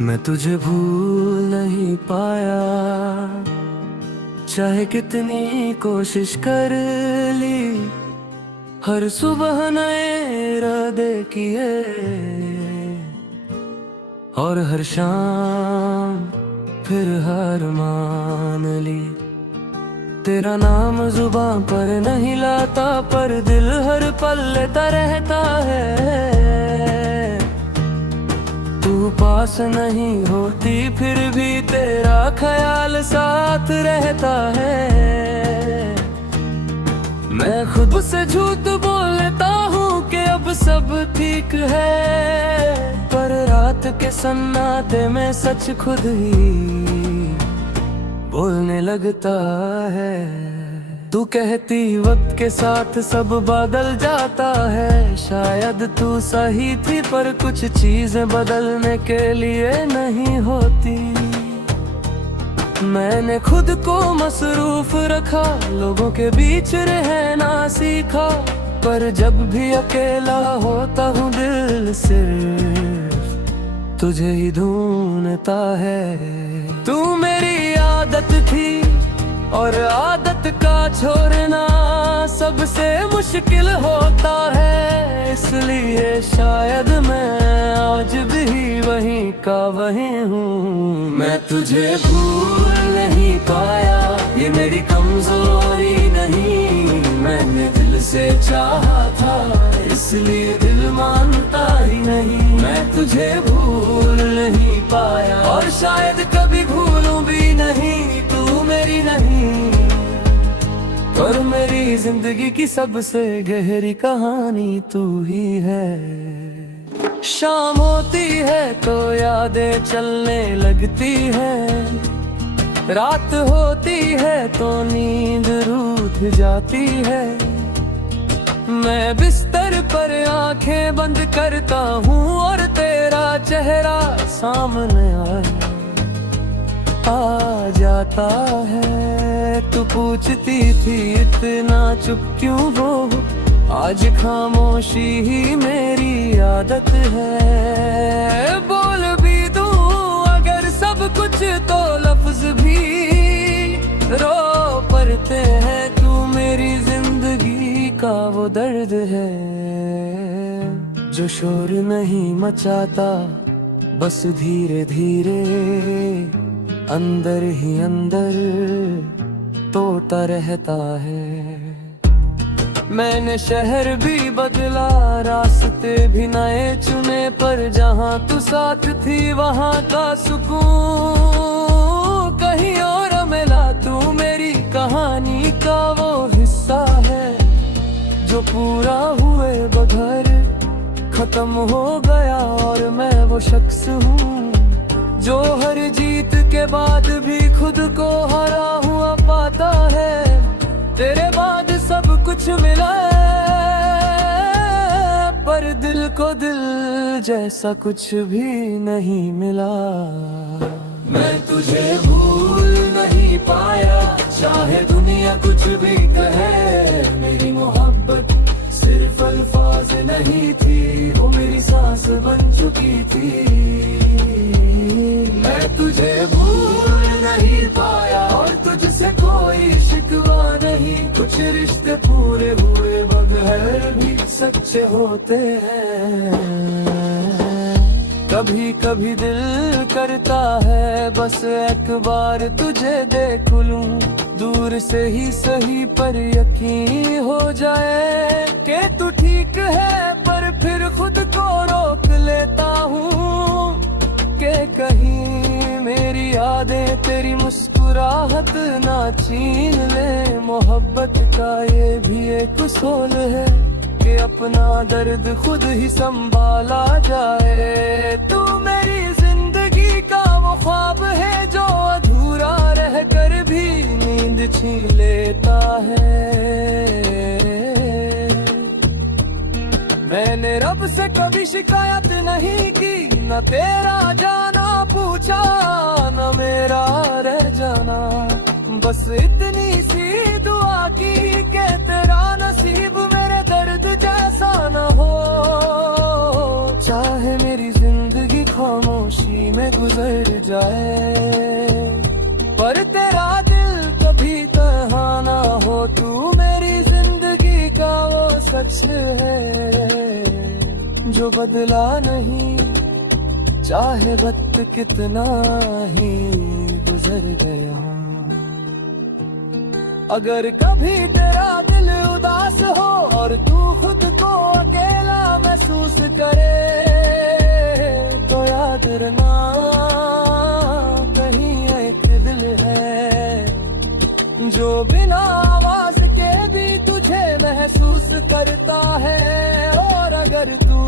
मैं तुझे भूल नहीं पाया, चाहे कितनी कोशिश कर ली। हर सुबह नए इरादे किए और हर शाम फिर हार मान ली। तेरा नाम जुबां पर नहीं लाता, पर दिल हर पल लेता रहता है। तू पास नहीं होती फिर भी तेरा ख्याल साथ रहता है। मैं खुद से झूठ बोलता हूँ कि अब सब ठीक है, पर रात के सन्नाटे में सच खुद ही बोलने लगता है। तू कहती वक्त के साथ सब बदल जाता है, शायद तू सही थी पर कुछ चीजें बदलने के लिए नहीं होती। मैंने खुद को मसरूफ रखा, लोगों के बीच रहना सीखा, पर जब भी अकेला होता हूँ दिल सिर्फ तुझे ही ढूंढता है। तू मेरी आदत थी और आदत का छोड़ना सबसे मुश्किल होता है, इसलिए शायद मैं आज भी वहीं का वहीं हूँ। मैं तुझे भूल नहीं पाया, ये मेरी कमजोरी नहीं, मैंने दिल से चाहा था इसलिए दिल मानता ही नहीं। मैं तुझे भूल नहीं पाया और शायद कभी भूलूं भी नहीं, तू मेरी नहीं, पर मेरी जिंदगी की सबसे गहरी कहानी तू ही है। शाम होती है तो यादें चलने लगती है, रात होती है तो नींद रूठ जाती है। मैं बिस्तर पर आंखें बंद करता हूँ और तेरा चेहरा सामने आ जाता है। तू पूछती थी इतना चुप क्यों हो, आज खामोशी ही मेरी आदत है। बोल भी दूं अगर सब कुछ तो लफ्ज भी रो पड़ते हैं। तू मेरी जिंदगी का वो दर्द है जो शोर नहीं मचाता, बस धीरे धीरे अंदर ही अंदर तोड़ता रहता है। मैंने शहर भी बदला, रास्ते भी नए चुने, पर जहाँ तू साथ थी वहाँ का सुकून कहीं और मिला। तू मेरी कहानी का वो हिस्सा है जो पूरा हुए बगैर खत्म हो गया, और मैं वो शख्स हूँ जो हर जीत के बाद भी खुद को हरा हुआ पाता है। तेरे बाद सब कुछ मिला पर दिल को दिल जैसा कुछ भी नहीं मिला। मैं तुझे भूल नहीं पाया, चाहे दुनिया कुछ भी कहे, मेरी मोहब्बत सिर्फ अल्फाज नहीं थी, वो मेरी सांस बन चुकी थी। मैं तुझे भूल नहीं पाया और तुझसे कोई शिकवा नहीं, कुछ रिश्ते पूरे हुए बगैर भी सच्चे होते हैं। कभी कभी दिल करता है बस एक बार तुझे देख लूं, दूर से ही सही पर यकीन हो जाए कि तू ठीक है, पर फिर खुद को रोक लेता हूँ कि कहीं मेरी यादें तेरी मुस्कुराहट ना छीन ले। मोहब्बत का ये भी एक उसूल है कि अपना दर्द खुद ही संभाला जाए। तू मेरी जिंदगी का वो ख्वाब है जो अधूरा रह कर भी नींद छीन लेता है। मैंने रब से कभी शिकायत नहीं की, न तेरा जाना पूछा न मेरा रह जाना, बस इतनी सी दुआ की कि तेरा नसीब मेरे दर्द सच है जो बदला नहीं, चाहे वक्त कितना ही गुजर गया। अगर कभी तेरा दिल उदास हो और तू खुद को अकेला महसूस करे, तो याद रखना कहीं एक दिल है जो बिना आवाज के भी तुझे महसूस करता है। और अगर तू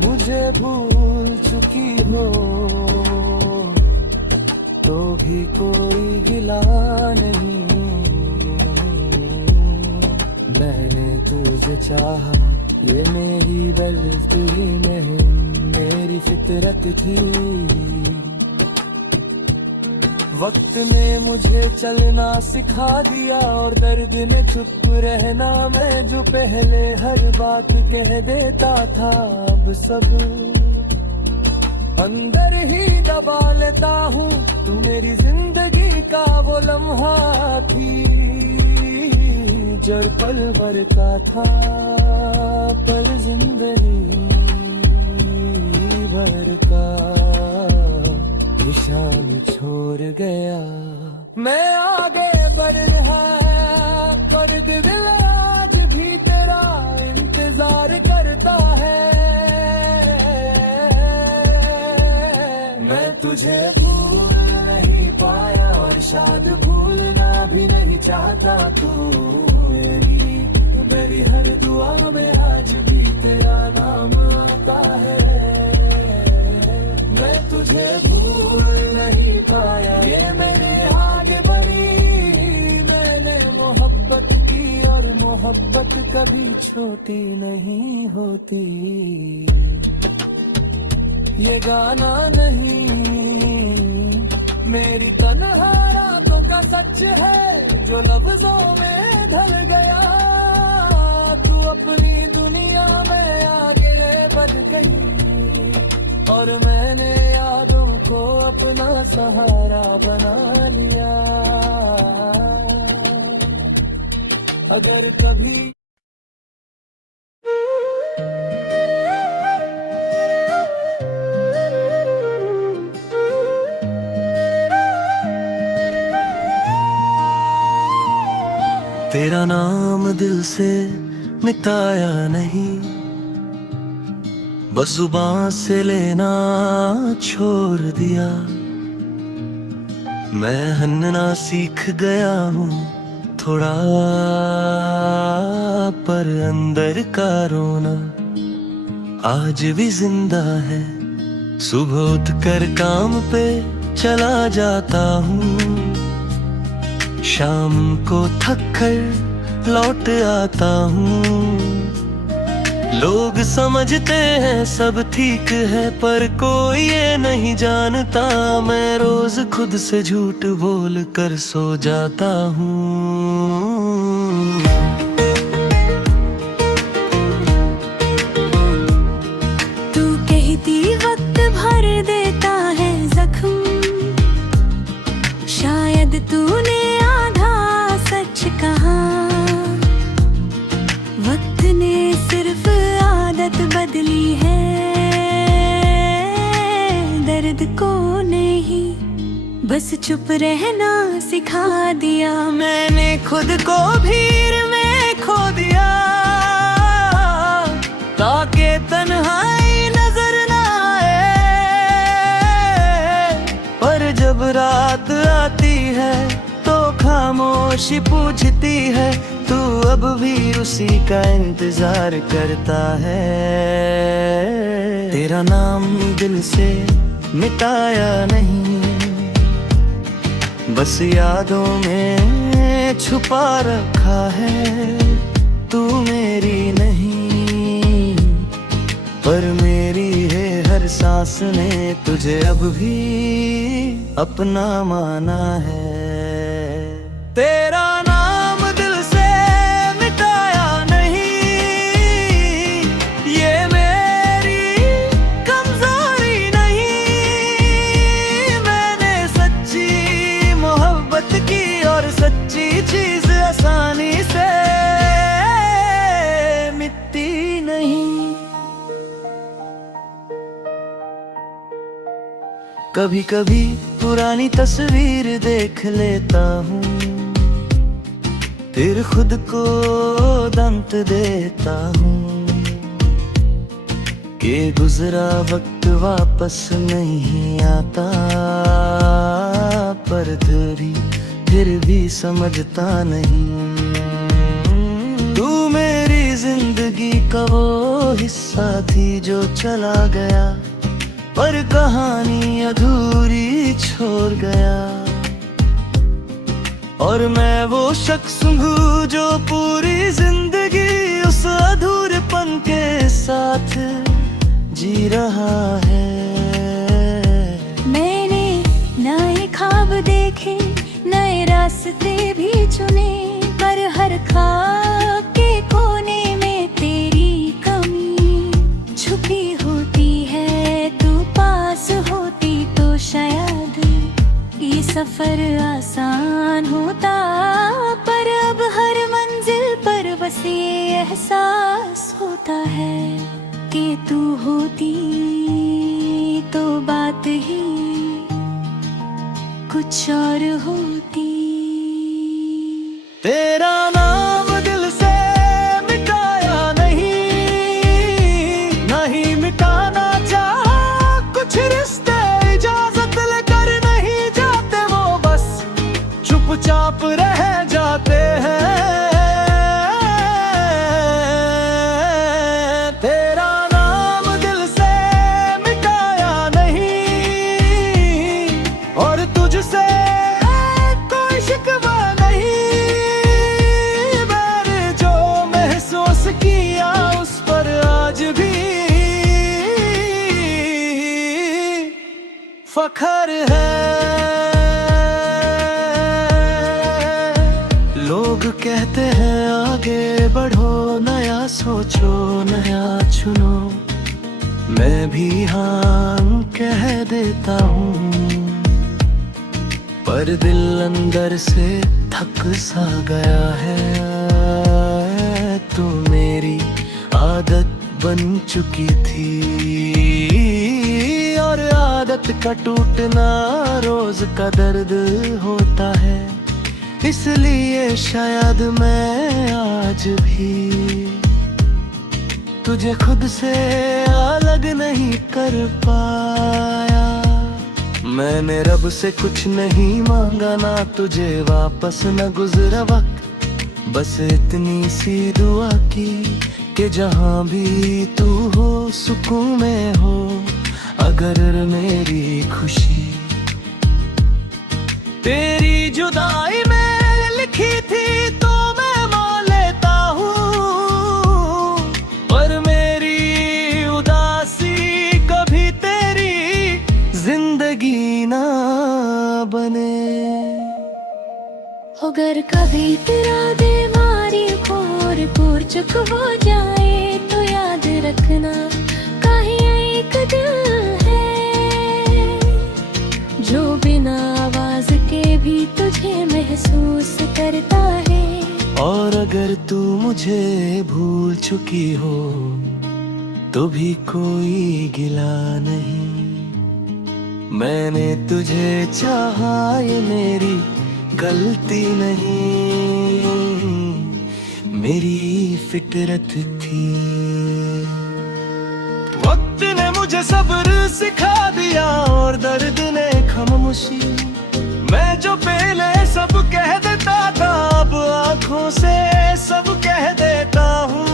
मुझे भूल चुकी हो तो भी कोई गिला नहीं, मैंने तुझे चाहा ये मेरी गलती नहीं, मेरी फितरत थी। वक्त ने मुझे चलना सिखा दिया और दर्द ने चुप रहना। मैं जो पहले हर बात कह देता था, अब सब अंदर ही दबा लेता हूँ। तू मेरी जिंदगी का वो लम्हा थी जो पल भर का था, पर जिंदगी भर का निशान छोड़ गया। मैं आगे बढ़ रहा पर दिल आज भी तेरा इंतजार करता है। मैं तुझे भूल नहीं पाया और शायद भूलना भी नहीं चाहता। तू मेरी हर दुआ में आज भी तेरा नाम आता है। मैं तुझे भूल नहीं पाया, ये मेरे आगे बढ़ी। मैंने मोहब्बत की और मोहब्बत कभी छोटी नहीं होती। ये गाना नहीं मेरी तन्हा रातों का सच है जो लफ्जों में ढल गया। तू अपनी दुनिया में आगे बढ़ गई और मैंने यादों को अपना सहारा बना लिया। अगर कभी तेरा नाम दिल से मिटाया नहीं, बस जुबान से लेना छोड़ दिया। मैं हंसना सीख गया हूँ थोड़ा, पर अंदर का रोना आज भी जिंदा है। सुबह उठकर काम पे चला जाता हूँ, शाम को थक कर लौट आता हूँ। लोग समझते हैं सब ठीक है, पर कोई ये नहीं जानता मैं रोज खुद से झूठ बोल कर सो जाता हूँ। तू कहती वक्त भर देता है जख्म, शायद तूने आधा सच कहा। वक्त ने सिर्फ आदत बदली है, दर्द को नहीं बस चुप रहना सिखा दिया। मैंने खुद को भीड़ में खो दिया ताकि तन्हाई नजर ना आए। पर जब रात आती है तो खामोशी पूछती है, तू अब भी उसी का इंतजार करता है। तेरा नाम दिल से मिटाया नहीं, बस यादों में छुपा रखा है। तू मेरी नहीं पर मेरी है, हर सांस ने तुझे अब भी अपना माना है। तेरा नाम दिल से मिटाया नहीं, ये मेरी कमजोरी नहीं। मैंने सच्ची मोहब्बत की और सच्ची चीज आसानी से कभी कभी पुरानी तस्वीर देख लेता हूँ, फिर खुद को दंत देता हूँ कि गुजरा वक्त वापस नहीं आता, पर फिर भी समझता नहीं। तू मेरी जिंदगी का वो हिस्सा थी जो चला गया, पर कहानी अधूरी छोड़ गया। और मैं वो शख्स हूँ जो पूरी जिंदगी उस अधूरेपन के साथ जी रहा है। मैंने नए ख्वाब देखे, नए रास्ते भी चुने, पर हर ख्वाब के कोने में तेरी कमी छुपी होती है। तू पास होती तो शायद ये सफर आसान होता, पर अब हर मंजिल पर बस ये एहसास होता है कि तू होती तो बात ही कुछ और होती। तेरा नाम दिल से मिटाया नहीं, नहीं मिटाना चाहा। कुछ रिश्ते इजाजत लेकर नहीं जाते, वो बस चुपचाप रह जाते हैं। तेरा नाम दिल से मिटाया नहीं, और तुझसे कोई शिकवा नहीं। मैंने जो महसूस किया उस पर आज भी फख्र है। लोग कहते हैं आगे बढ़ो, नया सोचो, नया चुनो। मैं भी हाँ कह देता हूँ, पर दिल अंदर से थक सा गया है। तू मेरी आदत बन चुकी थी, और आदत का टूटना रोज का दर्द होता है। इसलिए शायद मैं आज भी तुझे खुद से अलग नहीं कर पाया। मैंने रब से कुछ नहीं मांगा, ना तुझे वापस न गुजरा वक्त। बस इतनी सी दुआ की कि जहाँ भी तू हो सुकून में हो। अगर मेरी खुशी तेरी जुदाई में लिखी थी तो मैं मान लेता हूँ, पर मेरी उदासी कभी तेरी जिंदगी ना बने। अगर कभी तेरा बीमारी खोर पुरचक हो जाए तो याद रखना, कहीं एक दिल है जो बिना आवाज के भी तुझे महसूस करता है। और अगर तू मुझे भूल चुकी हो तो भी कोई गिला नहीं। मैंने तुझे चाहा, ये मेरी गलती नहीं, मेरी फितरत थी। वक्त ने मुझे सब्र सिखा दिया और दर्द ने खामोशी। मैं जो पहले सब कह देता था, अब आंखों से सब कह देता हूँ।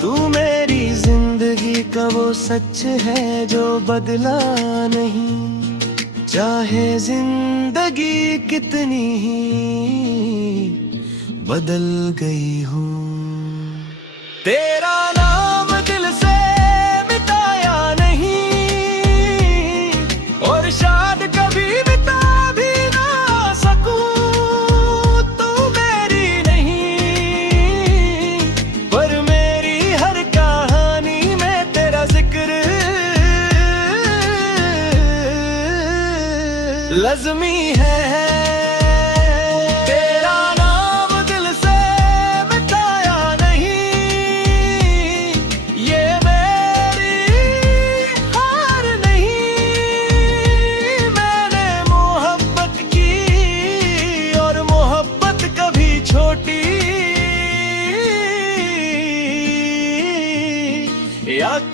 तू मेरी जिंदगी का वो सच है जो बदला नहीं, चाहे जिंदगी कितनी ही बदल गई हूँ। तेरा नाम दिल से मिटाया नहीं, और शायद कभी मिटा भी ना सकूं। तू मेरी नहीं, पर मेरी हर कहानी में तेरा जिक्र लज़मी है। तेरा नाम दिल से मिटाया नहीं,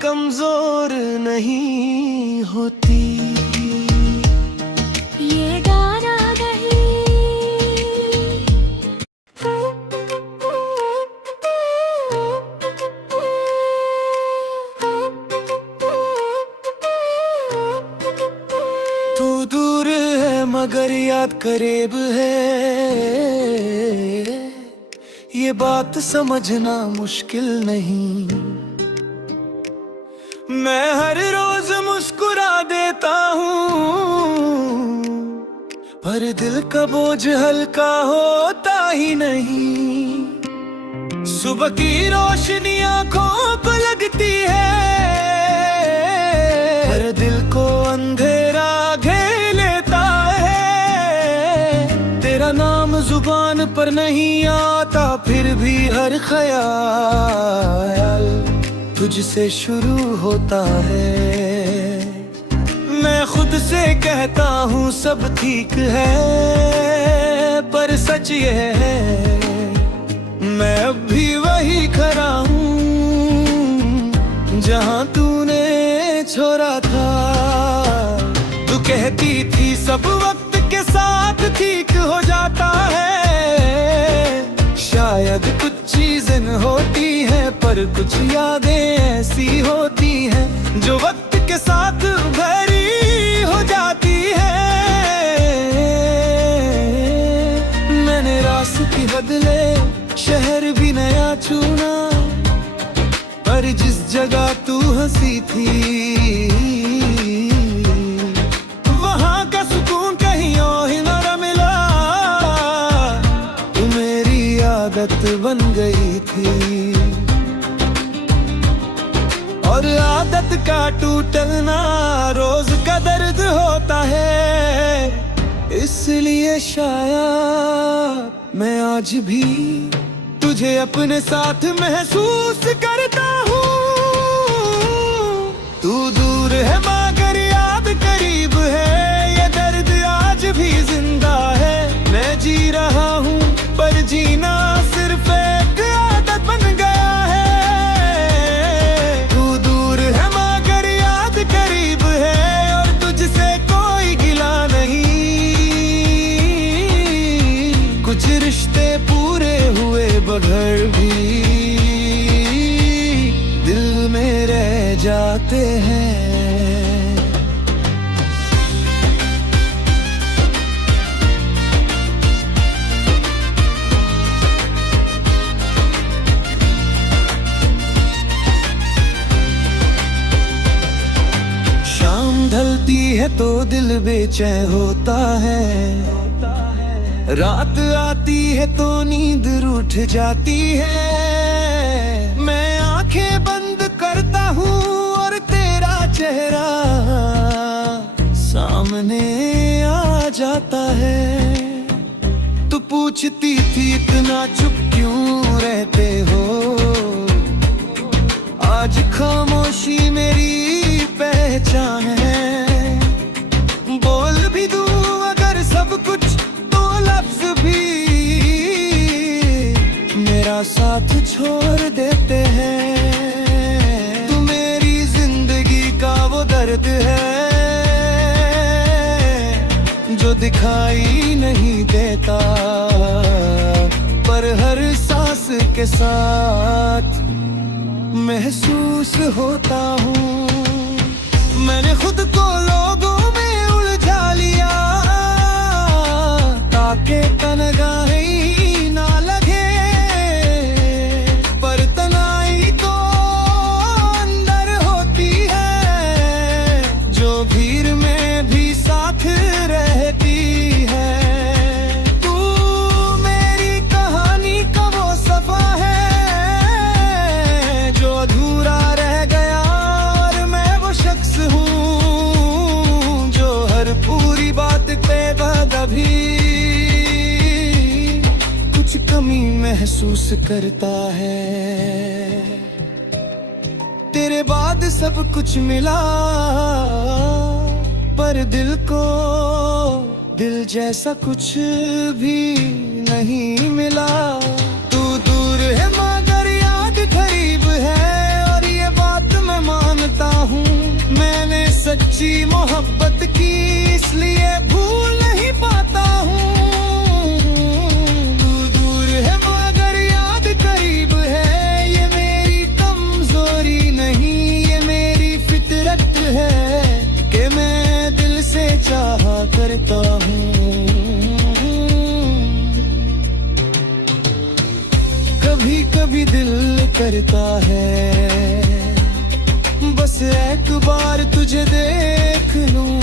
कमजोर नहीं होती। ये गाना नहीं। तू दूर है मगर याद करीब है, ये बात समझना मुश्किल नहीं। मैं हर रोज मुस्कुरा देता हूँ, पर दिल का बोझ हल्का होता ही नहीं। सुबह की रोशनी आंखों को लगती है, पर दिल को अंधेरा घेर लेता है। तेरा नाम जुबान पर नहीं आता, फिर भी हर ख्याल तुझसे शुरू होता है। मैं खुद से कहता हूँ सब ठीक है, पर सच ये है मैं अब भी वही खड़ा हूँ जहाँ तूने छोड़ा था। तू कहती थी सब वक्त के साथ ठीक हो जाता है। शायद कुछ चीजें होती हैं, पर कुछ यादें ऐसी होती हैं जो वक्त के साथ भरी हो जाती है। मैंने रास्ते बदले, शहर भी नया चुना, पर जिस जगह तू हंसी थी वहाँ का सुकून कहीं और ही न मिला। तू मेरी आदत बन गई थी, और आदत का टूटना रोज का दर्द होता है। इसलिए शायद मैं आज भी तुझे अपने साथ महसूस करता हूँ। तू दूर है मगर याद करीब है, ये दर्द आज भी जिंदा है। मैं जी रहा हूँ पर जीना सिर्फ एक आदत बन गया है। तू दूर है मगर याद करीब है, और तुझसे कोई गिला नहीं। कुछ रिश्ते पूरे हुए बगैर भी दिल में रह जाते हैं। शाम ढलती है तो दिल बेचैन होता है, रात आती है तो नींद रूठ जाती है। मैं आंखें बंद करता हूँ और तेरा चेहरा सामने आ जाता है। तू पूछती थी इतना चुप क्यों रहते हो, आज खामोशी मेरी पहचान है। बोल भी दूँ अगर सब कुछ, लफ्ज भी मेरा साथ छोड़ देते हैं। तू मेरी जिंदगी का वो दर्द है जो दिखाई नहीं देता, पर हर सांस के साथ महसूस होता हूँ। मैंने खुद को लोगों में उलझा लिया ताकि तन्हाई ना लगे, पर तन्हाई तो अंदर होती है जो भीड़ में भी साथ रहती है। तू मेरी कहानी का वो सफा है जो अधूरा रह गया, और मैं वो शख्स हूँ जो हर पूरी बात पे कभी कुछ कमी महसूस करता है। तेरे बाद सब कुछ मिला, पर दिल को दिल जैसा कुछ भी नहीं मिला। तू दूर है मगर याद करीब है, और ये बात मैं मान मोहब्बत की, इसलिए भूल नहीं पाता हूँ। दूर दूर है मगर याद करीब है, ये मेरी कमजोरी नहीं, ये मेरी फितरत है कि मैं दिल से चाहा करता हूँ। कभी कभी दिल करता है बस एक बार तुझे देख लूं।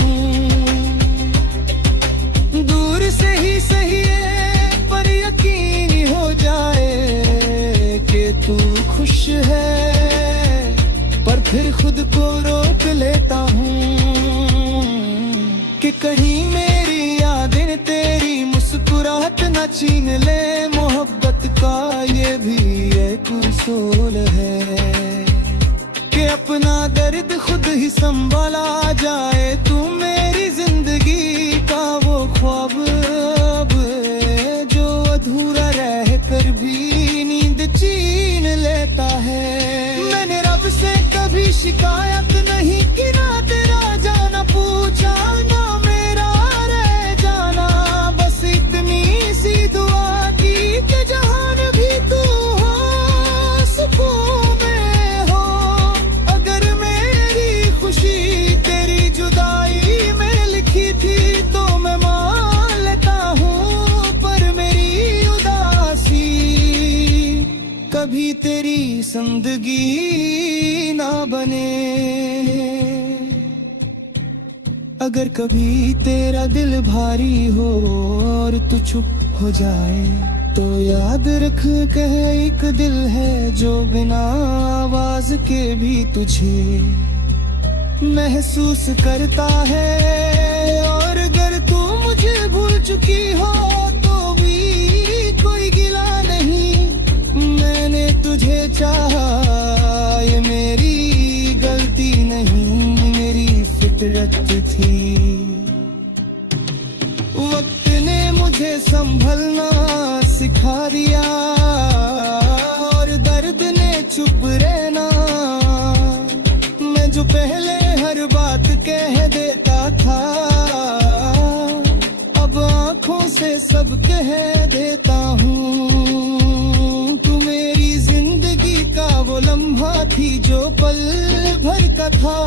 दूर से ही सही है पर यकीन हो जाए कि तू खुश है। पर फिर खुद को रोक लेता हूँ कि कहीं मेरी यादें तेरी मुस्कुराहट न छीन ले। मोहब्बत का ये भी एक उसूल है कि अपना दर्द खुद ही संभाला जाए। तू मेरी जिंदगी का वो ख्वाब अब जो अधूरा रह कर भी नींद छीन लेता है। मैंने रब से कभी शिकायत नहीं की, ना तेरा जाना पूछा ना मेरा रह जाना। बस इतनी सी दुआ की कि जहान भी तू हो सुकून में हो। अगर मेरी खुशी तेरी जुदाई में लिखी थी तो मैं मान लेता हूँ, पर मेरी उदासी कभी तेरी जिंदगी ना बने। अगर कभी तेरा दिल भारी हो और तू चुप हो जाए तो याद रख कह एक दिल है जो बिना आवाज के भी तुझे महसूस करता है। और अगर तू मुझे भूल चुकी हो तो भी कोई गिला नहीं, मैंने तुझे चाहा ये मेरी गलती नहीं, मेरी फितरत थी। वक्त ने मुझे संभलना सिखा दिया और दर्द ने चुप रहना। मैं जो पहले हर बात कह देता था अब आंखों से सब कह देता हूँ। तू मेरी जिंदगी का वो लम्हा थी जो पल भर का था,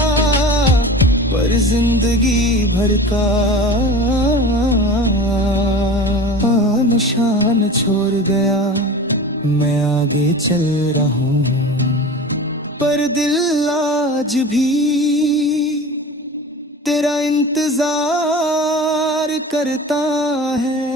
पर जिंदगी भर का निशान छोड़ गया। मैं आगे चल रहा हूँ पर दिल आज भी तेरा इंतजार करता है।